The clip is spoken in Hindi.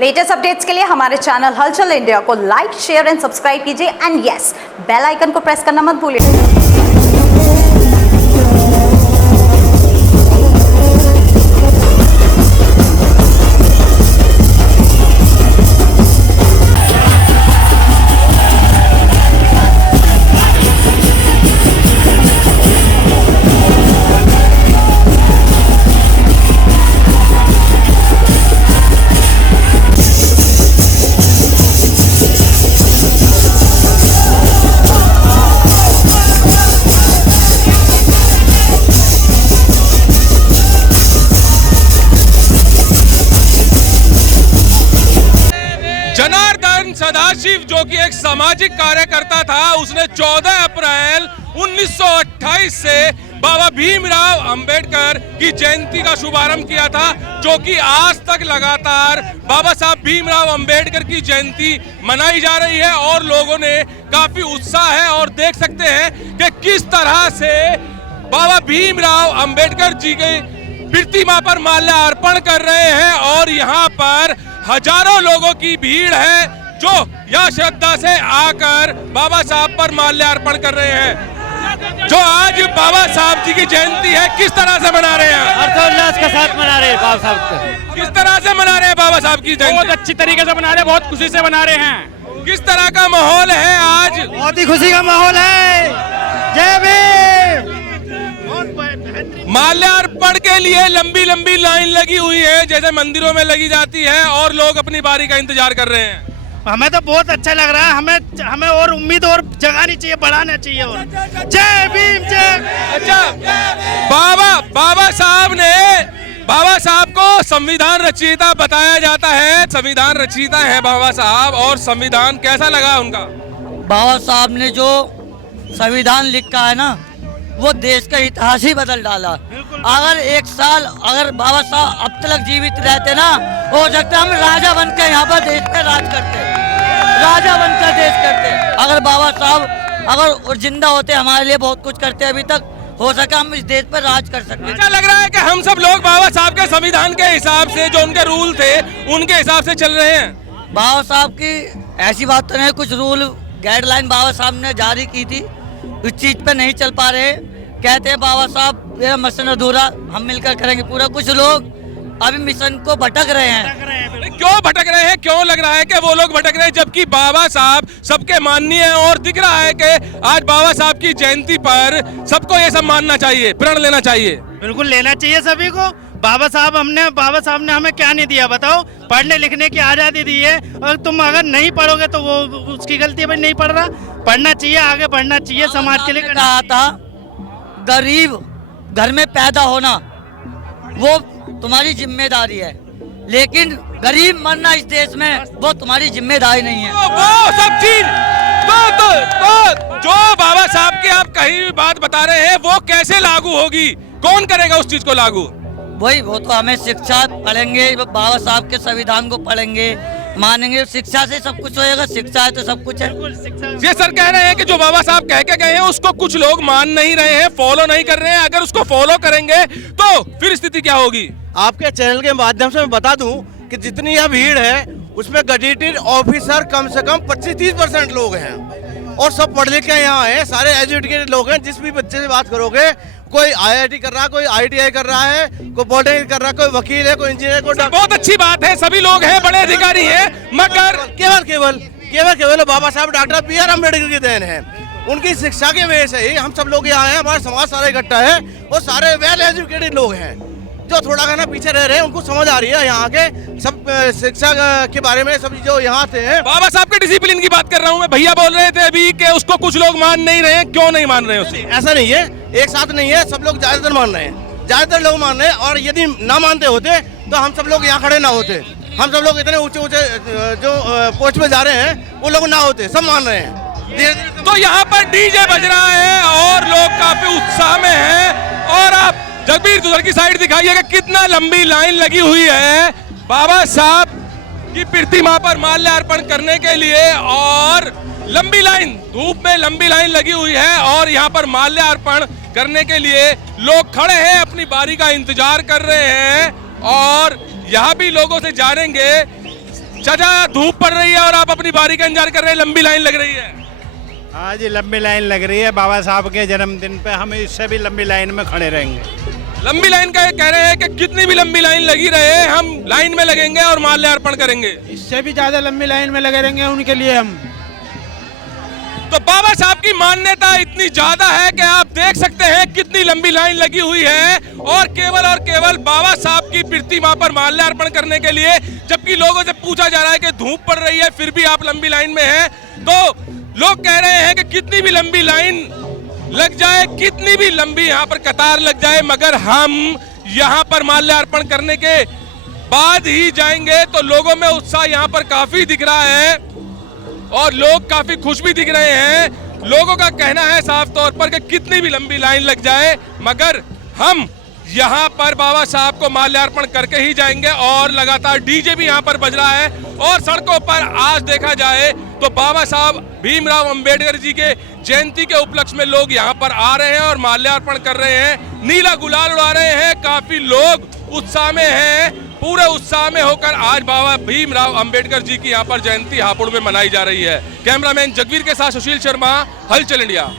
लेटेस्ट अपडेट्स के लिए हमारे चैनल हलचल इंडिया को लाइक, शेयर एंड सब्सक्राइब कीजिए एंड यस, बेल आइकन को प्रेस करना मत भूलिए। जनार्दन सदाशिव जो कि एक सामाजिक कार्यकर्ता था, उसने 14 अप्रैल 1928 से बाबा भीमराव अंबेडकर की जयंती का शुभारंभ किया था, जो कि आज तक लगातार बाबा साहब भीमराव अंबेडकर की जयंती मनाई जा रही है और लोगों ने काफी उत्साह है। और देख सकते हैं कि किस तरह से बाबा भीमराव अंबेडकर जी के प्रतिमा पर माल्यार्पण कर रहे हैं और यहाँ पर हजारों लोगों की भीड़ है जो यह श्रद्धा से आकर बाबा साहब पर माल्यार्पण कर रहे हैं। जो आज बाबा साहब जी की जयंती है, किस तरह से मना रहे हैं? हर्षोल्लास के साथ मना रहे हैं बाबा साहब को। किस तरह से मना रहे हैं बाबा साहब की जयंती? बहुत अच्छी तरीके से मना रहे हैं, बहुत खुशी से मना रहे हैं। किस तरह का माहौल है आज? बहुत ही खुशी का माहौल है। जय भीम। माल्यार्पण के लिए लंबी लंबी लाइन लगी हुई है, जैसे मंदिरों में लगी जाती है, और लोग अपनी बारी का इंतजार कर रहे हैं। हमें तो बहुत अच्छा लग रहा है। हमें और उम्मीद और जगानी चाहिए, बढ़ाना चाहिए। और जय भीम जय। अच्छा, बाबा साहब को संविधान रचयिता बताया जाता है। संविधान रचयिता है बाबा साहब, और संविधान कैसा लगा उनका? बाबा साहब ने जो संविधान लिखा है ना, वो देश का इतिहास ही बदल डाला। अगर एक साल अगर बाबा साहब अब तक जीवित रहते ना, हो सकता हम राजा बनकर यहाँ पर देश पे राज करते, राजा बनकर देश करते। अगर बाबा साहब अगर जिंदा होते, हमारे लिए बहुत कुछ करते, अभी तक हो सका हम इस देश पर राज कर सकते। अच्छा लग रहा है कि हम सब लोग बाबा साहब के संविधान के हिसाब से, जो उनके रूल थे, उनके हिसाब से चल रहे हैं। बाबा साहब की ऐसी बात तो नहीं, कुछ रूल गाइडलाइन बाबा साहब ने जारी की थी, उस चीज पे नहीं चल पा रहे। कहते हैं बाबा साहब ये मिशन अधूरा, हम मिलकर करेंगे पूरा। कुछ लोग अभी मिशन को भटक रहे हैं। क्यों भटक रहे हैं? क्यों लग रहा है कि वो लोग भटक रहे हैं, जबकि बाबा साहब सबके माननीय हैं और दिख रहा है कि आज बाबा साहब की जयंती पर सबको ये सब मानना चाहिए, प्रण लेना चाहिए। बिल्कुल लेना चाहिए सभी को। बाबा साहब ने हमें क्या नहीं दिया बताओ? पढ़ने लिखने की आजादी दी है, और तुम अगर नहीं पढ़ोगे तो वो उसकी गलती है, भाई नहीं पढ़ रहा। पढ़ना चाहिए, आगे बढ़ना चाहिए, समाज के लिए। कहा था गरीब घर में पैदा होना वो तुम्हारी जिम्मेदारी है, लेकिन गरीब मरना इस देश में वो तुम्हारी जिम्मेदारी नहीं है। वो सब चीज तो जो बाबा साहब की आप कहीं भी बात बता रहे हैं, वो कैसे लागू होगी? कौन करेगा उस चीज को लागू? वही, वो तो हमें शिक्षा पढ़ेंगे, बाबा साहब के संविधान को पढ़ेंगे, मानेंगे। शिक्षा से सब कुछ होएगा, शिक्षा है तो सब कुछ है। ये सर कह रहे हैं कि जो बाबा साहब कह के गए हैं उसको कुछ लोग मान नहीं रहे हैं, फॉलो नहीं कर रहे हैं। अगर उसको फॉलो करेंगे तो फिर स्थिति क्या होगी? आपके चैनल के माध्यम से मैं बता दूं कि जितनी यह भीड़ है, उसमें गजेटेड ऑफिसर कम से कम 25-30% लोग हैं, और सब पढ़ लिख के यहाँ हैं, सारे एजुकेटेड लोग हैं। जिस भी बच्चे से बात करोगे, कोई IIT कर रहा है, कोई ITI कर रहा है, कोई पॉलिटेक्निक कर रहा है, कोई वकील है, कोई इंजीनियर, कोई डॉक्टर। बहुत अच्छी बात है, सभी लोग हैं, बड़े अधिकारी हैं, मगर केवल बाबा साहब डॉक्टर BR अम्बेडकर की देन है। उनकी शिक्षा के वजह से ही हम सब लोग यहाँ हैं, हमारा समाज सारा इकट्ठा है, और सारे वेल एजुकेटेड लोग हैं। जो थोड़ा घना पीछे रह रहे हैं, उनको समझ आ रही है यहाँ के सब शिक्षा के बारे में, सब जो यहाँ से हैं। बाबा साहब के डिसिप्लिन की बात कर रहा हूँ मैं। भैया बोल रहे थे अभी कि उसको कुछ लोग मान नहीं रहे हैं। क्यों नहीं मान रहे हैं उसे? ऐसा नहीं है, एक साथ नहीं है, सब लोग ज्यादातर मान रहे हैं, ज्यादातर लोग मान रहे हैं। और यदि ना मानते होते तो हम सब लोग यहाँ खड़े ना होते। हम सब लोग इतने ऊंचे ऊंचे जो पोस्ट में जा रहे हैं, वो लोग ना होते। सब मान रहे हैं। तो यहाँ पर डीजे बज रहा है और लोग काफी उत्साह में हैं। और आप जगबीर उधर की साइड दिखाइएगा, कितना लंबी लाइन लगी हुई है बाबा साहब की प्रतिमा पर माल्यार्पण करने के लिए। और लंबी लाइन, धूप में लंबी लाइन लगी हुई है, और यहाँ पर माल्यार्पण करने के लिए लोग खड़े हैं, अपनी बारी का इंतजार कर रहे हैं। और यहाँ भी लोगों से जानेंगे चाचा धूप पड़ रही है और आप अपनी बारी का इंतजार कर रहे हैं, लंबी लाइन लग रही है। हाँ जी, लंबी लाइन लग रही है। बाबा साहब के जन्मदिन पे हम इससे भी लंबी लाइन में खड़े रहेंगे। लंबी लाइन का ये कह रहे हैं कि कितनी भी लंबी लाइन लगी रहे हम लाइन में लगेंगे और माल्यार्पण करेंगे। इससे भी ज्यादा लंबी लाइन में लगे रहेंगे उनके लिए हम। तो बाबा साहब की मान्यता इतनी ज्यादा है कि आप देख सकते हैं कितनी लंबी लाइन लगी हुई है और केवल बाबा साहब की प्रतिमा पर माल्यार्पण करने के लिए, जबकि लोगों से पूछा जा रहा है कि धूप पड़ रही है फिर भी आप लंबी लाइन में हैं। तो लोग कह रहे हैं कि कितनी भी लंबी लाइन लग जाए, कितनी भी लंबी यहाँ पर कतार लग जाए, मगर हम यहाँ पर माल्यार्पण करने के बाद ही जाएंगे। तो लोगों में उत्साह यहाँ पर काफी दिख रहा है और लोग काफी खुश भी दिख रहे हैं। लोगों का कहना है साफ तौर पर कि कितनी भी लंबी लाइन लग जाए मगर हम यहाँ पर बाबा साहब को माल्यार्पण करके ही जाएंगे। और लगातार डीजे भी यहाँ पर बज रहा है और सड़कों पर आज देखा जाए तो बाबा साहब भीमराव अंबेडकर जी के जयंती के उपलक्ष्य में लोग यहाँ पर आ रहे हैं और माल्यार्पण कर रहे हैं, नीला गुलाल उड़ा रहे हैं। काफी लोग उत्साह में हैं, पूरे उत्साह में होकर आज बाबा भीमराव अंबेडकर जी की यहाँ पर जयंती हापुड़ में मनाई जा रही है। कैमरामैन जगवीर के साथ सुशील शर्मा, हलचल इंडिया।